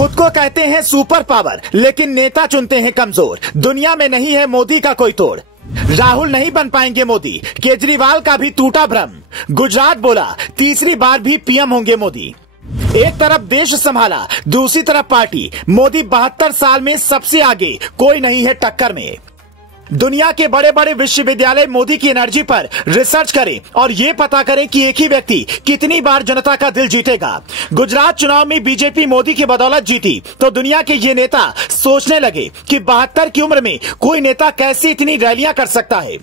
खुद को कहते हैं सुपर पावर, लेकिन नेता चुनते हैं कमजोर। दुनिया में नहीं है मोदी का कोई तोड़। राहुल नहीं बन पाएंगे मोदी, केजरीवाल का भी टूटा भ्रम। गुजरात बोला तीसरी बार भी पीएम होंगे मोदी। एक तरफ देश संभाला, दूसरी तरफ पार्टी। मोदी 72 साल में सबसे आगे, कोई नहीं है टक्कर में। दुनिया के बड़े बड़े विश्वविद्यालय मोदी की एनर्जी पर रिसर्च करें और ये पता करें कि एक ही व्यक्ति कितनी बार जनता का दिल जीतेगा। गुजरात चुनाव में बीजेपी मोदी की बदौलत जीती तो दुनिया के ये नेता सोचने लगे कि 72 की उम्र में कोई नेता कैसे इतनी रैलियां कर सकता है,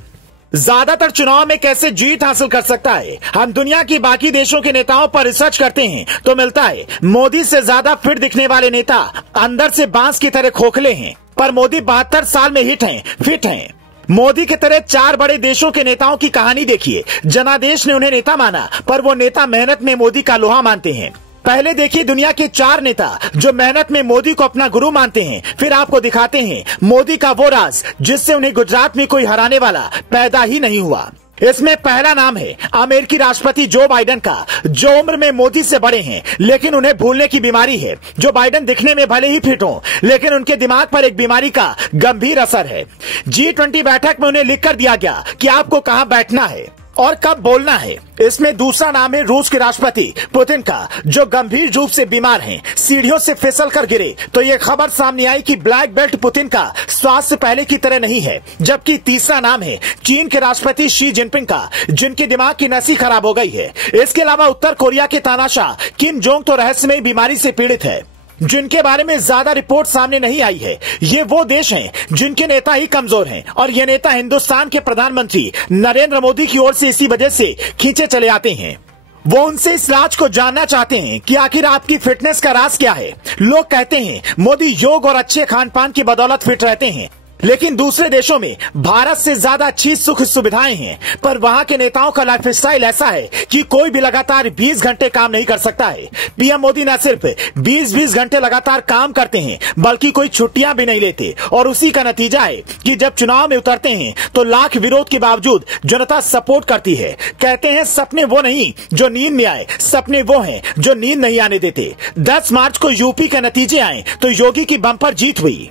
ज्यादातर चुनाव में कैसे जीत हासिल कर सकता है। हम दुनिया की बाकी देशों के नेताओं पर रिसर्च करते हैं तो मिलता है मोदी से ज्यादा फिट दिखने वाले नेता अंदर से बांस की तरह खोखले हैं, पर मोदी 72 साल में हिट हैं, फिट हैं। मोदी की तरह 4 बड़े देशों के नेताओं की कहानी देखिए। जनादेश ने उन्हें नेता माना, पर वो नेता मेहनत में मोदी का लोहा मानते हैं। पहले देखिए दुनिया के 4 नेता जो मेहनत में मोदी को अपना गुरु मानते हैं, फिर आपको दिखाते हैं मोदी का वो राज जिससे उन्हें गुजरात में कोई हराने वाला पैदा ही नहीं हुआ। इसमें पहला नाम है अमेरिकी राष्ट्रपति जो बाइडेन का, जो उम्र में मोदी से बड़े हैं, लेकिन उन्हें भूलने की बीमारी है। जो बाइडेन दिखने में भले ही फिट हों, लेकिन उनके दिमाग पर एक बीमारी का गंभीर असर है। G20 बैठक में उन्हें लिख कर दिया गया कि आपको कहां बैठना है और कब बोलना है। इसमें दूसरा नाम है रूस के राष्ट्रपति पुतिन का, जो गंभीर रूप से बीमार हैं। सीढ़ियों से फिसल कर गिरे तो ये खबर सामने आई कि ब्लैक बेल्ट पुतिन का स्वास्थ्य पहले की तरह नहीं है। जबकि तीसरा नाम है चीन के राष्ट्रपति शी जिनपिंग का, जिनके दिमाग की नसी खराब हो गई है। इसके अलावा उत्तर कोरिया के तानाशाह किम जोंग तो रहस्यमयी बीमारी से पीड़ित है, जिनके बारे में ज्यादा रिपोर्ट सामने नहीं आई है। ये वो देश हैं जिनके नेता ही कमजोर हैं और ये नेता हिंदुस्तान के प्रधानमंत्री नरेंद्र मोदी की ओर से इसी वजह से खींचे चले आते हैं। वो उनसे इस राज को जानना चाहते हैं कि आखिर आपकी फिटनेस का राज क्या है। लोग कहते हैं मोदी योग और अच्छे खान पान की बदौलत फिट रहते हैं, लेकिन दूसरे देशों में भारत से ज्यादा अच्छी सुख सुविधाएं हैं, पर वहां के नेताओं का लाइफस्टाइल ऐसा है कि कोई भी लगातार 20 घंटे काम नहीं कर सकता है। पीएम मोदी न सिर्फ 20-20 घंटे लगातार काम करते हैं, बल्कि कोई छुट्टियां भी नहीं लेते। और उसी का नतीजा है कि जब चुनाव में उतरते हैं तो लाख विरोध के बावजूद जनता सपोर्ट करती है। कहते हैं सपने वो नहीं जो नींद में आए, सपने वो हैं जो नींद नहीं आने देते। 10 मार्च को यूपी के नतीजे आए तो योगी की बम्पर जीत हुई।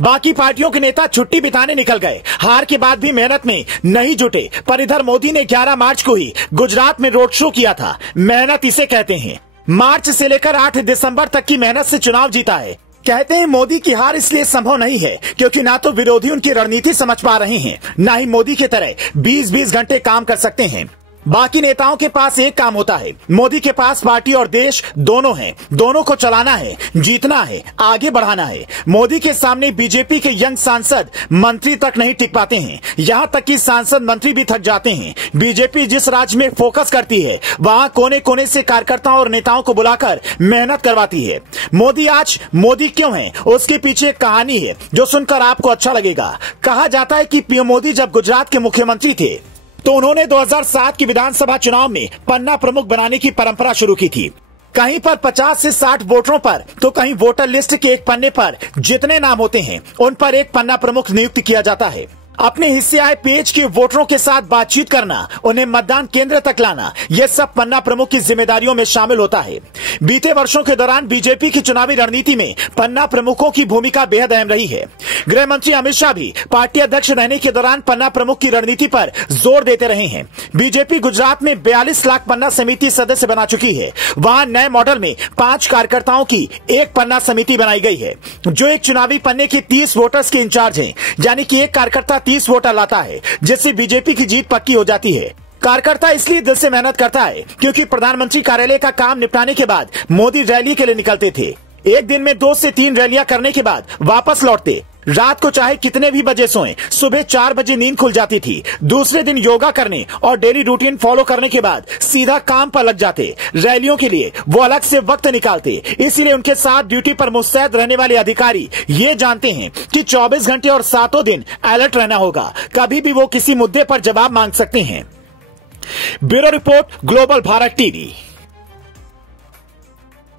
बाकी पार्टियों के नेता छुट्टी बिताने निकल गए, हार के बाद भी मेहनत में नहीं जुटे। पर इधर मोदी ने 11 मार्च को ही गुजरात में रोड शो किया था। मेहनत इसे कहते हैं। मार्च से लेकर 8 दिसंबर तक की मेहनत से चुनाव जीता है। कहते हैं मोदी की हार इसलिए संभव नहीं है क्योंकि ना तो विरोधी उनकी रणनीति समझ पा रहे हैं, ना ही मोदी की तरह 20-20 घंटे काम कर सकते हैं। बाकी नेताओं के पास एक काम होता है, मोदी के पास पार्टी और देश दोनों हैं। दोनों को चलाना है, जीतना है, आगे बढ़ाना है। मोदी के सामने बीजेपी के यंग सांसद मंत्री तक नहीं टिक पाते हैं, यहाँ तक कि सांसद मंत्री भी थक जाते हैं। बीजेपी जिस राज्य में फोकस करती है वहाँ कोने कोने से कार्यकर्ताओं और नेताओं को बुलाकर मेहनत करवाती है। मोदी आज मोदी क्यों है, उसके पीछे एक कहानी है जो सुनकर आपको अच्छा लगेगा। कहा जाता है कि पीएम मोदी जब गुजरात के मुख्यमंत्री थे तो उन्होंने 2007 की विधानसभा चुनाव में पन्ना प्रमुख बनाने की परंपरा शुरू की थी। कहीं पर 50 से 60 वोटरों पर तो कहीं वोटर लिस्ट के एक पन्ने पर जितने नाम होते हैं उन पर एक पन्ना प्रमुख नियुक्त किया जाता है। अपने हिस्से आए पेज के वोटरों के साथ बातचीत करना, उन्हें मतदान केंद्र तक लाना, यह सब पन्ना प्रमुख की जिम्मेदारियों में शामिल होता है। बीते वर्षों के दौरान बीजेपी की चुनावी रणनीति में पन्ना प्रमुखों की भूमिका बेहद अहम रही है। गृह मंत्री अमित शाह भी पार्टी अध्यक्ष रहने के दौरान पन्ना प्रमुख की रणनीति पर जोर देते रहे हैं। बीजेपी गुजरात में 42 लाख पन्ना समिति सदस्य बना चुकी है। वहां नए मॉडल में 5 कार्यकर्ताओं की एक पन्ना समिति बनाई गई है, जो एक चुनावी पन्ने के 30 वोटर्स के इंचार्ज हैं। यानी कि एक कार्यकर्ता 30 वोटर लाता है, जिससे बीजेपी की जीत पक्की हो जाती है। कार्यकर्ता इसलिए दिल से मेहनत करता है क्योंकि प्रधानमंत्री कार्यालय का काम निपटाने के बाद मोदी रैली के लिए निकलते थे। एक दिन में 2 से 3 रैलियां करने के बाद वापस लौटते। रात को चाहे कितने भी बजे सोएं, सुबह 4 बजे नींद खुल जाती थी। दूसरे दिन योगा करने और डेली रूटीन फॉलो करने के बाद सीधा काम पर लग जाते। रैलियों के लिए वो अलग से वक्त निकालते। इसलिए उनके साथ ड्यूटी पर मुस्तैद रहने वाले अधिकारी ये जानते हैं कि 24 घंटे और 7 दिन अलर्ट रहना होगा। कभी भी वो किसी मुद्दे पर जवाब मांग सकते हैं। Bureau report, global Bharat TV.